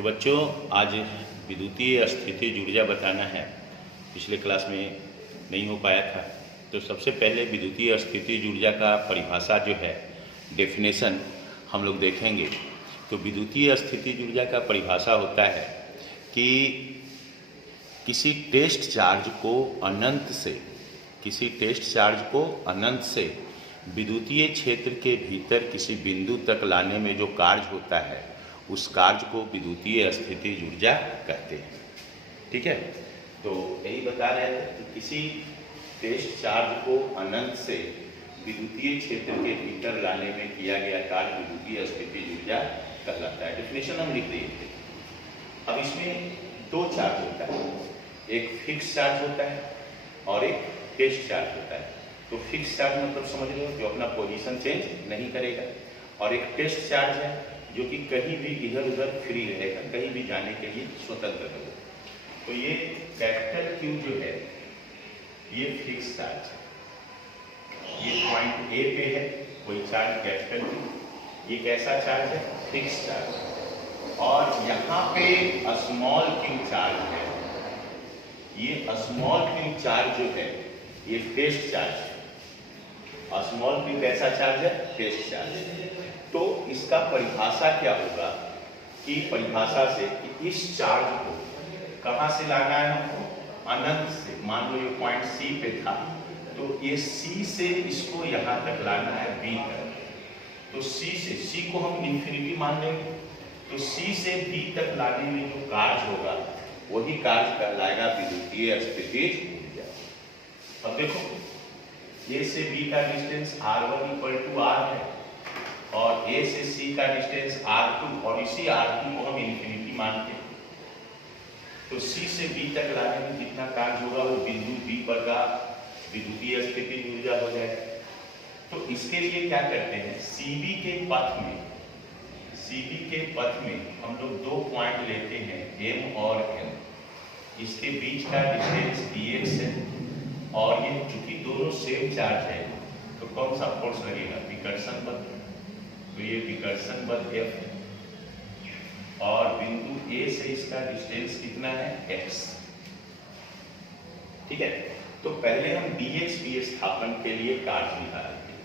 तो बच्चों आज विद्युतीय स्थितिज ऊर्जा बताना है। पिछले क्लास में नहीं हो पाया था, तो सबसे पहले विद्युतीय स्थितिज ऊर्जा का परिभाषा जो है, डेफिनेशन हम लोग देखेंगे। तो विद्युतीय स्थितिज ऊर्जा का परिभाषा होता है कि किसी टेस्ट चार्ज को अनंत से विद्युतीय क्षेत्र के भीतर किसी बिंदु तक लाने में जो कार्य होता है, उस कार्य को विद्युतीय स्थितिज ऊर्जा कहते हैं। ठीक है, तो यही बता रहे थे कि किसी टेस्ट चार्ज को अनंत से विद्युतीय क्षेत्र के भीतर लाने में किया गया कार्य विद्युतीय स्थितिज ऊर्जा कहलाता है। डेफिनेशन हम लिख दिए थे। अब इसमें दो चार्ज होता है, एक फिक्स चार्ज होता है और एक टेस्ट चार्ज होता है। तो फिक्स चार्ज मतलब समझ रहे हो, जो अपना पोजीशन चेंज नहीं करेगा, और एक टेस्ट चार्ज है जो कि कहीं भी इधर उधर फ्री रहेगा, कहीं भी जाने के लिए स्वतंत्र रहेगा। तो ये कैपिटल Q जो है, ये फिक्स चार्ज है। ये पॉइंट A पे है कोई चार्ज कैपिटल Q, ये कैसा चार्ज है? Fix charge. और यहाँ पे स्मॉल q चार्ज है। ये स्मॉल q चार्ज जो है, ये टेस्ट चार्ज है। स्मॉल q कैसा चार्ज है? Test charge. तो इसका परिभाषा क्या होगा कि परिभाषा से कि इस चार्ज को कहाँ से लाना है हमको? अनंत से। मान लो ये पॉइंट C पे था, तो ये C से इसको यहाँ तक लाना है B तक। तो C को हम इन्फिनिटी मान लेंगे, तो C से B तक लाने में जो कार्य होगा, वही कार्य कहलाएगा विद्युतीय स्थितिज ऊर्जा। अब देखो, A से B का डिस्टेंस R1 = R है, और A से C का डिस्टेंस R2, और इसी R2 को हम इन्फिनिटी मानते हैं। तो C से B तक लाने में जितना कार्य होगा, वो बिंदु B पर का विद्युतीय स्थितिज ऊर्जा हो जाएगा। तो इसके लिए क्या करते हैं, CB के पथ में हम लोग दो पॉइंट लेते हैं, M और N। इसके बीच का डिस्टेंस dx है, और ये चूंकि दोनों सेम चार्ज है, तो कौन सा फोर्स लगेगा? विकर्षण बल। तो ये विकर्षण बल F है, और बिंदु A से इसका डिस्टेंस कितना है? x। ठीक है, तो पहले हम dx विस्थापन के लिए कार्य निकालेंगे।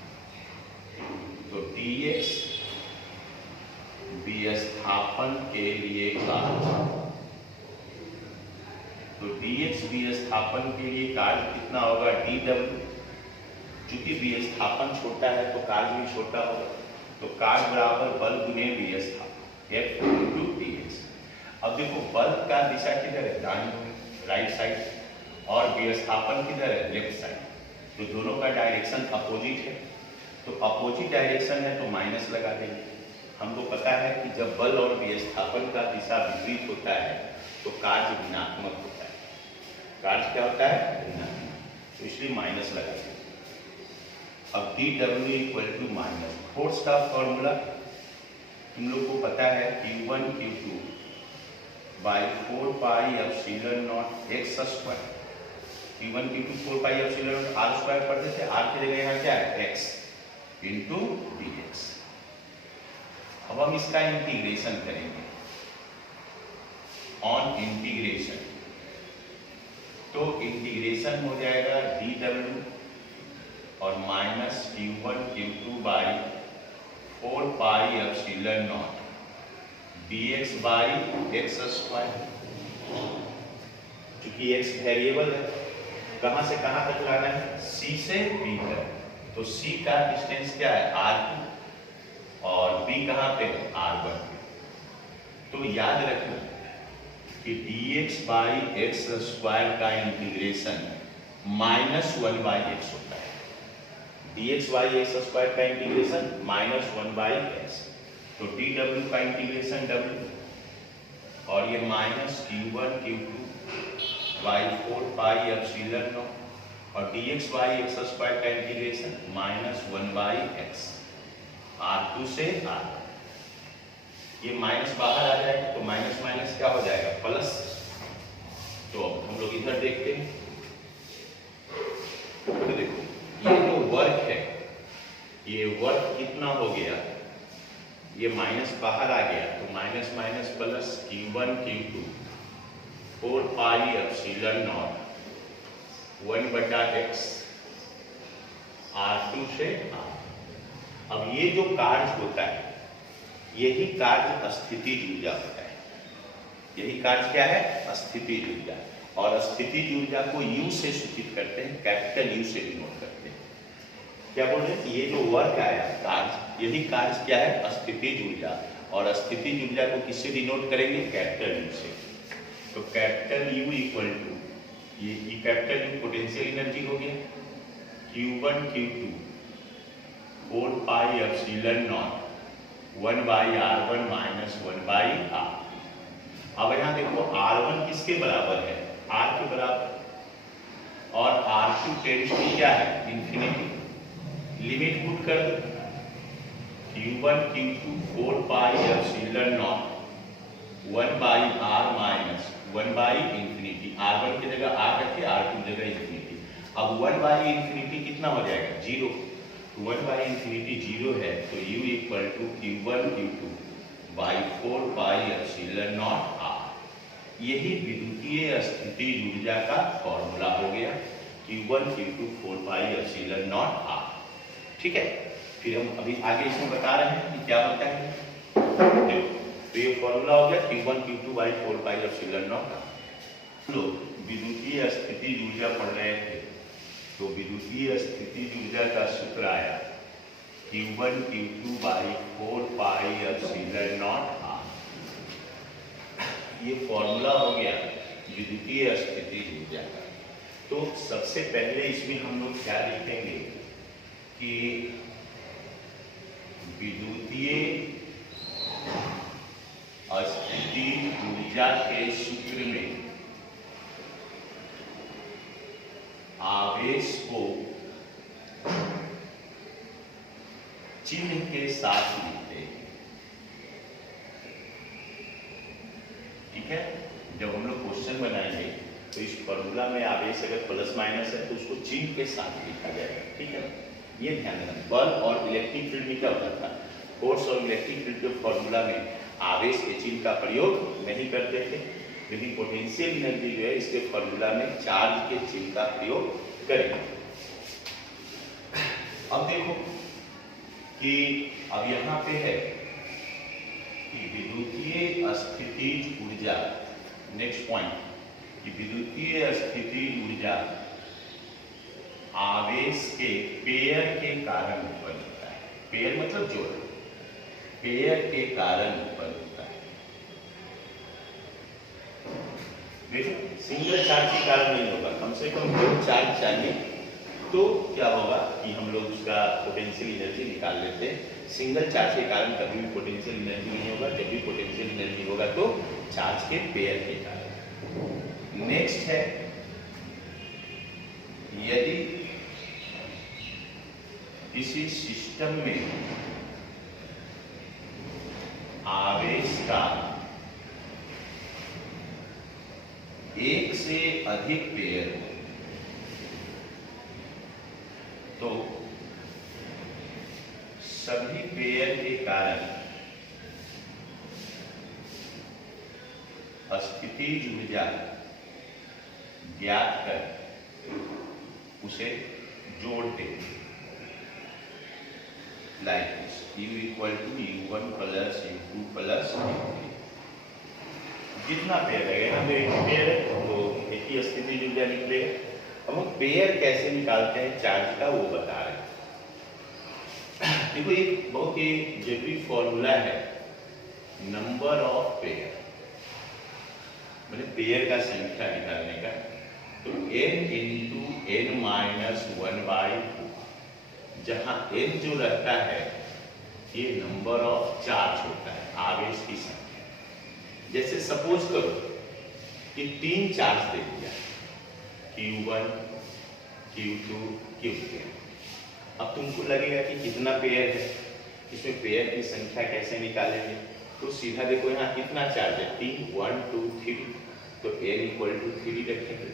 तो dx विस्थापन के लिए कार्य, तो dx विस्थापन के लिए कार्य कितना होगा? dw। चूंकि विस्थापन छोटा है तो कार्य भी छोटा होगा, तो कार्य बराबर बल गुने विस्थापन, F × dx। अब देखो, बल का दिशा किधर है? दाईं, राइट साइड, और विस्थापन किधर है? Left side. तो दोनों का डायरेक्शन अपोजिट है, तो अपोजिट डायरेक्शन है तो माइनस लगा देंगे। हमको पता है कि जब बल और विस्थापन का दिशा विपरीत होता है तो कार्य ऋणात्मक होता है। कार्य क्या होता है? ऋणात्मक, तो इसलिए माइनस लगा देंगे। अब dw = फोर्स का फॉर्मूला तुम लोग को पता है, Q1 Q2 / 4πε0 x²। Q1 Q2 4πε0 r² पढ़ते थे, r की जगह यहाँ क्या है? x × dx। अब हम इसका इंटीग्रेशन करेंगे, ऑन इंटीग्रेशन। तो इंटीग्रेशन हो जाएगा dw और minus Q1 Q2 / 4πε0 dx / x²। चूंकि x वेरिएबल है, कहां से कहां तक लाना है? C से B तक। तो C का डिस्टेंस क्या है? R2, और B कहां पे है? R1 पे। तो याद रखना कि dx / x² का इंटीग्रेशन -1/x होता है। dx / x² का इंटीग्रेशन -1/x। तो dw का इंटीग्रेशन w, और ये माइनस Q1 Q2 / 4πε0, और dx / x² का इंटीग्रेशन -1/x, R2 से R1। ये माइनस बाहर आ जाएगा, तो माइनस माइनस क्या हो जाएगा? प्लस। तो अब हम लोग इधर देखते हैं, तो देखो, ये जो वर्क है, ये वर्क कितना हो गया? ये माइनस बाहर आ गया तो minus minus plus Q1 Q2 4 pi epsilon not 1/x R2 से R। अब ये जो कार्य होता है यही कार्य स्थितिज ऊर्जा होता है। यही कार्य क्या है? स्थितिज ऊर्जा। और स्थितिज ऊर्जा को U से सूचित करते हैं, कैपिटल U से डिनोट करते हैं। क्या बोल रहे हैं? ये जो वर्क आया कार्य, यही कार्य क्या है? स्थितिज ऊर्जा। और स्थितिज ऊर्जा को किससे डिनोट करेंगे? कैपिटल U से। तो कैपिटल U इक्वल टू ये कैपिटल U पोटेंशियल एनर्जी हो गया Q1 Q2 4 pi epsilon not 1/r1 minus 1/r। अब यहाँ देखो R1 किसके बराबर है? R के बराबर। और R2 टेंड्स टू क्या है? इंफिनिटी। लिमिट पुट कर दो Q1 Q2 4 pi epsilon naught 1/r minus 1/इंफिनिटी। R1 की जगह R रखिए, R2 की जगह इंफिनिटी। अब 1/इंफिनिटी कितना हो जाएगा? 0। 1/इंफिनिटी 0 है तो U equal to Q1 Q2 by 4 pi epsilon not R। यही विद्युतीय स्थितिज ऊर्जा का फॉर्मूला हो गया Q1 Q2 4 pi epsilon not R। ठीक है, फिर हम अभी आगे इसमें बता रहे हैं कि क्या होता है। तो ये फॉर्मूला हो गया Q1 Q2 by 4 pi epsilon not R। हम लोग विद्युतीय स्थितिज ऊर्जा पढ़ रहे थे तो विद्युतीय स्थितिज ऊर्जा का सूत्र आया Q1 Q2 by 4 pi epsilon not R। ये फॉर्मूला हो गया विद्युतीय स्थितिज ऊर्जा का। तो सबसे पहले इसमें हम लोग क्या लिखेंगे कि विद्युतीय स्थितिज ऊर्जा के सूत्र में आवेश को चिन्ह के साथ लिखते हैं। ठीक है, जब हम लोग क्वेश्चन बनाएंगे तो इस फॉर्मूला में आवेश अगर प्लस माइनस है तो उसको चिन्ह के साथ लिखा जाएगा। ठीक है, ये ध्यान रखना। बल और इलेक्ट्रिक फील्ड में क्या होता था? फोर्स और इलेक्ट्रिक फील्ड के फॉर्मूला में आवेश के चिन्ह का प्रयोग नहीं करते थे, लेकिन पोटेंशियल एनर्जी जो है इसके फॉर्मूला में चार्ज के चिन्ह का प्रयोग करेंगे। अब देखो कि अब यहाँ पे है कि विद्युतीय स्थितिज ऊर्जा, नेक्स्ट पॉइंट, कि विद्युतीय स्थितिज ऊर्जा आवेश के पेयर के कारण उत्पन्न होता है। पेयर मतलब जोड़, पेयर के कारण उत्पन्न होता है। देखो सिंगल चार्ज के कारण नहीं होगा, कम से कम दो चार्ज चाहिए तो क्या होगा कि हम लोग उसका पोटेंशियल एनर्जी निकाल लेते हैं। सिंगल चार्ज के कारण कभी भी पोटेंशियल एनर्जी नहीं होगा, जब भी पोटेंशियल एनर्जी होगा तो चार्ज के पेयर के कारण। नेक्स्ट है, यदि किसी सिस्टम में आवेश का एक से अधिक पेयर हो तो सभी पेयर के कारण स्थितिज ऊर्जा ज्ञात कर उसे जोड़ते हैं। Like U equal to U1 plus U2 plus U3। जितना पेयर लगेगा तो एक पेयर है तो एक ही स्थितिज ऊर्जा निकलेगा। अब हम पेयर कैसे निकालते हैं चार्ज का वो बता रहे हैं। देखो एक बहुत ही जरूरी फॉर्मूला है नंबर ऑफ पेयर, मतलब पेयर का संख्या निकालने का। तो n इंटू n माइनस 1/2, जहां n जो रहता है ये नंबर ऑफ चार्ज होता है, आवेश की संख्या। जैसे सपोज करो कि 3 चार्ज दे दिया Q1 Q2 Q3। अब तुमको लगेगा कि कितना पेयर है, इसमें पेयर की संख्या कैसे निकालेंगे? तो सीधा देखो यहाँ कितना चार्ज है 3, 1 2 3, तो n इक्वल टू 3 रखेंगे।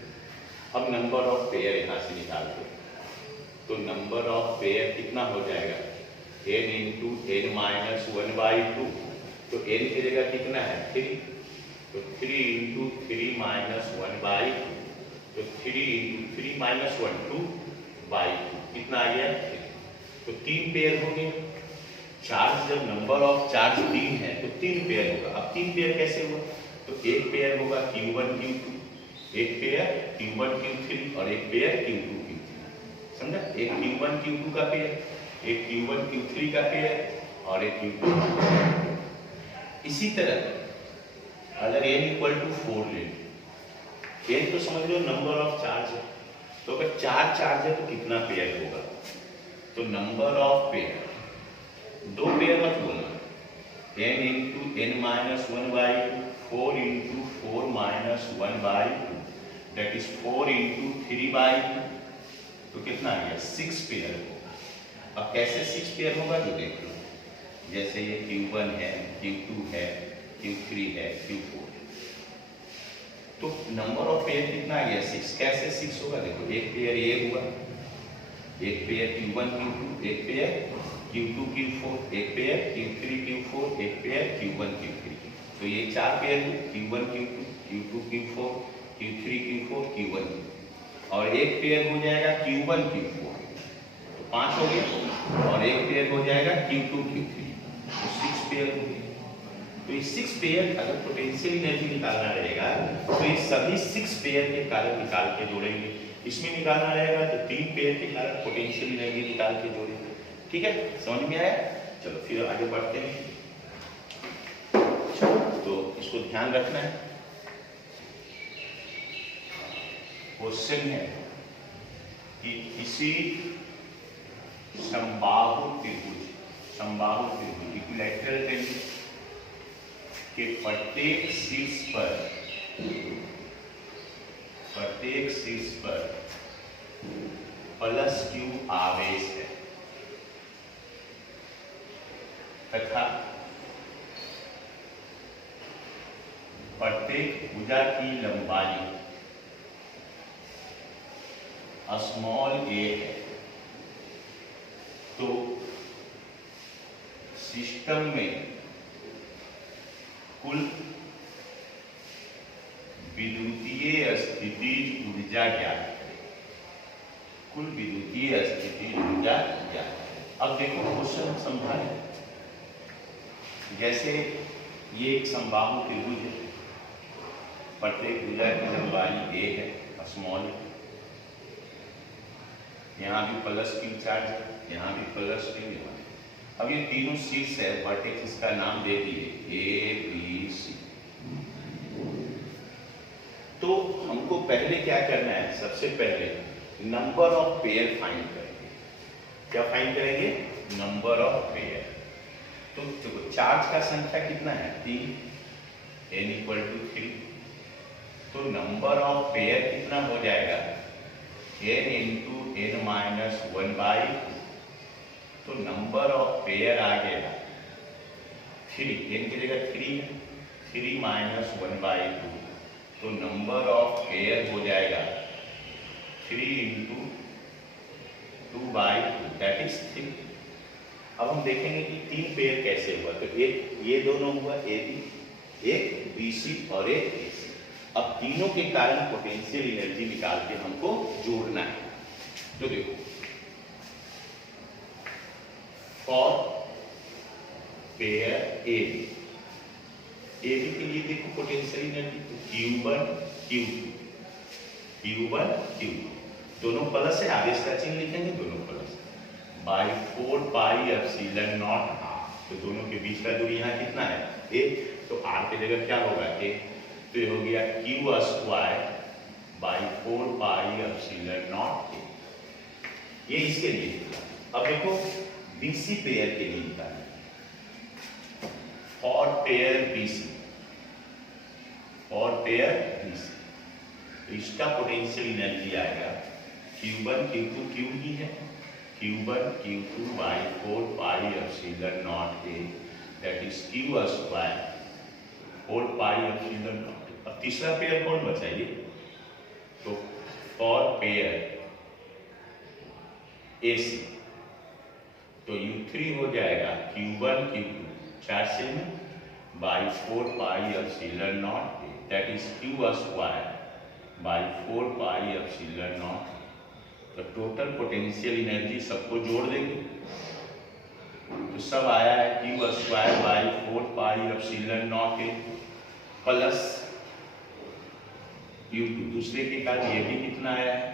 अब नंबर ऑफ पेयर यहाँ से निकालते, तो नंबर ऑफ पेयर कितना हो जाएगा n इंटू n माइनस 1/2, तो n की जगह कितना है 3, तो 3 इंटू 3 माइनस 1/2, तो 3 इंटू 3 माइनस 1 2/2 कितना आ गया 3। तो 3 पेयर होंगे चार्ज, जब नंबर ऑफ चार्ज 3 है तो 3 पेयर होगा। अब 3 पेयर कैसे हुआ, तो एक पेयर होगा Q1 Q2, एक पेयर Q1 Q3 और एक पेयर Q2 Q3, समझा, एक Q1 Q2 का पेयर, एक Q1 Q3 का पेयर और एक Q2। इसी तरह अगर n इक्वल टू 4 ले, n तो समझ लो नंबर ऑफ चार्ज है, तो अगर 4 चार्ज है तो कितना पेयर होगा, तो नंबर ऑफ पेयर, 2 पेयर मत बोलना, n into n minus 1/2, 4 into 4 minus 1/2, that is 4 into 3/2, तो कितना आ गया 6 पेयर होगा। अब कैसे 6 पेयर होगा जो देख लो, जैसे ये Q1 है, Q2 है, Q3 है, Q4 है, तो नंबर ऑफ पेयर कितना आ गया 6। कैसे 6 होगा, देखो एक पेयर ये हुआ, एक पेयर Q1 Q2, एक पेयर Q2 Q4, एक पेयर Q3 Q4, एक पेयर Q1 Q3, तो ये 4 पेयर हुए Q1 Q2, Q2 Q4, Q3 Q4, Q1 और एक पेयर हो जाएगा Q1 Q4, तो 5 हो गया, और एक पेयर हो जाएगा Q2 Q3, तो 6 पेयर हो गए। तो ये 6 पेयर अगर पोटेंशियल एनर्जी निकालना रहेगा तो ये सभी 6 पेयर के कारण निकाल के जोड़ेंगे, इसमें निकालना रहेगा तो 3 पेयर के कारण पोटेंशियल एनर्जी निकाल के जोड़ेंगे। ठीक है, समझ में आया? चलो फिर आगे बढ़ते हैं। तो इसको ध्यान रखना है। क्वेश्चन है कि किसी समबाहु त्रिभुज इक्विलैटरल ट्रायंगल के प्रत्येक शीर्ष पर प्लस Q आवेश है तथा प्रत्येक भुजा की लंबाई स्मॉल a है, तो सिस्टम में कुल विद्युतीय स्थितिज ऊर्जा ज्ञात करें। कुल विद्युतीय स्थितिज ऊर्जा ज्ञात करें। अब देखो क्वेश्चन समझाएं। जैसे ये एक समबाहु त्रिभुज है, प्रत्येक भुजा की लंबाई a है स्मॉल, यहाँ भी प्लस Q चार्ज है, यहाँ भी प्लस Q है। अब ये तीनों शीर्ष है, वर्टेक्स इसका नाम दे दिए A B C। तो हमको पहले क्या करना है, सबसे पहले नंबर ऑफ पेयर फाइंड करेंगे। क्या फाइंड करेंगे, नंबर ऑफ पेयर। तो देखो चार्ज का संख्या कितना है 3, n इक्वल टू 3, तो नंबर ऑफ पेयर कितना हो जाएगा n इंटू n माइनस 1/2, तो नंबर ऑफ पेयर आ गया 3, n की जगह 3 है, 3 माइनस 1/2, तो नंबर ऑफ पेयर हो जाएगा 3 इंटू 2/2, दैट इज 3। अब हम देखेंगे कि 3 पेयर कैसे हुआ, तो एक ये दोनों हुआ AB, एक BC और एक AC। अब तीनों के कारण पोटेंशियल एनर्जी निकाल के हमको जोड़ना है। तो देखो फॉर पेयर AB के लिए देखो पोटेंशियल एनर्जी Q1 Q2 दोनों प्लस है, आवेश का चिन्ह लिखेंगे, दोनों plus by 4 pi epsilon not r, तो दोनों के बीच का दूरी यहाँ कितना है a, तो r की जगह क्या होगा a, तो ये हो गया Q square by 4 pi epsilon not a। ये इसके लिए। अब देखो BC पेयर के लिए निकालना, फॉर पेयर BC, तो इसका पोटेंशियल एनर्जी आएगा Q1 Q2 Q ही है, Q1 Q2 by 4 pi epsilon not a, that is Q square 4 pi epsilon not. अब तीसरा पेयर कौन बचाइए, तो फॉर पेयर AC, तो तो U3 हो जाएगा Q1 Q2 4 से में by 4 pi epsilon not that is Q square by 4 pi epsilon not. तो टोटल पोटेंशियल एनर्जी सबको जोड़ देंगे तो सब आया है Q square by 4 pi epsilon not plus U2। दूसरे के कारण ये भी कितना आया है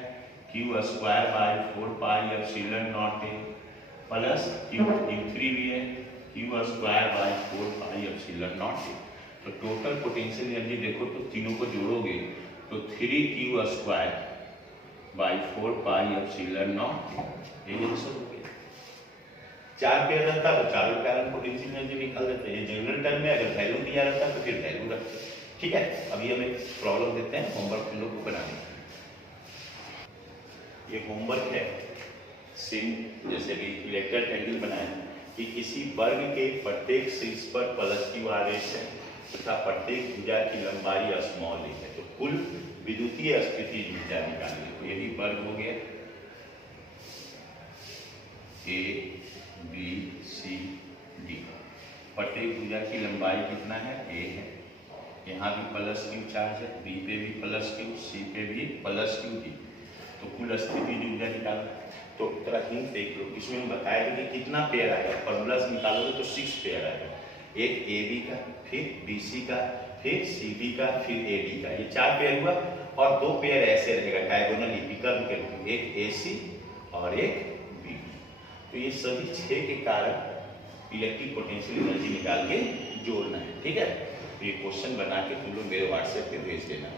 Q square by 4 pi epsilon not plus U3 भी है Q square by 4 pi epsilon not. तो टोटल पोटेंशियल एनर्जी देखो तो तीनों को जोड़ोगे तो 3Q square by 4 pi epsilon not ये आंसर हो गया। 4 पेयर रहता तो चारों कारण पोटेंशियल एनर्जी निकाल देते हैं। जनरल टर्म में अगर वैल्यू दिया रहता तो फिर वैल्यू रखते। ठीक है, अभी हम एक प्रॉब्लम देते हैं होमवर्क तुम लोग को बनाने। ये होमवर्क है सिम जैसे कि इलेक्ट्रिक एंगल बनाए कि किसी वर्ग के प्रत्येक शीर्ष पर पॉजिटिव आवेश है तथा प्रत्येक भुजा की लंबाई स्मॉल है तो कुल विद्युतीय स्थिति ऊर्जा निकालिए। तो यही वर्ग हो गया A B C D। प्रत्येक भुजा की लंबाई कितना है A है, यहाँ भी प्लस Q चार्ज है, B पे भी प्लस Q, C पे भी प्लस Q दी। तो कुल स्थिति ऊर्जा निकाल। तो थोड़ा हिंट देख लो, इसमें हम बताया कि कितना पेयर आएगा। फॉर्मूला से निकालोगे तो 6 पेयर आएगा, एक AB का, फिर BC का, फिर CB का, फिर AD का। ये 4 पेयर हुआ और 2 पेयर ऐसे रहेगा डायगोनली विकल्प के रूप में, एक AC और एक BD। तो ये सभी 6 के कारण इलेक्ट्रिक पोटेंशियल एनर्जी निकाल के जोड़ना है। ठीक है, तो ये क्वेश्चन बना के तुम लोग मेरे व्हाट्सएप पे भेज देना।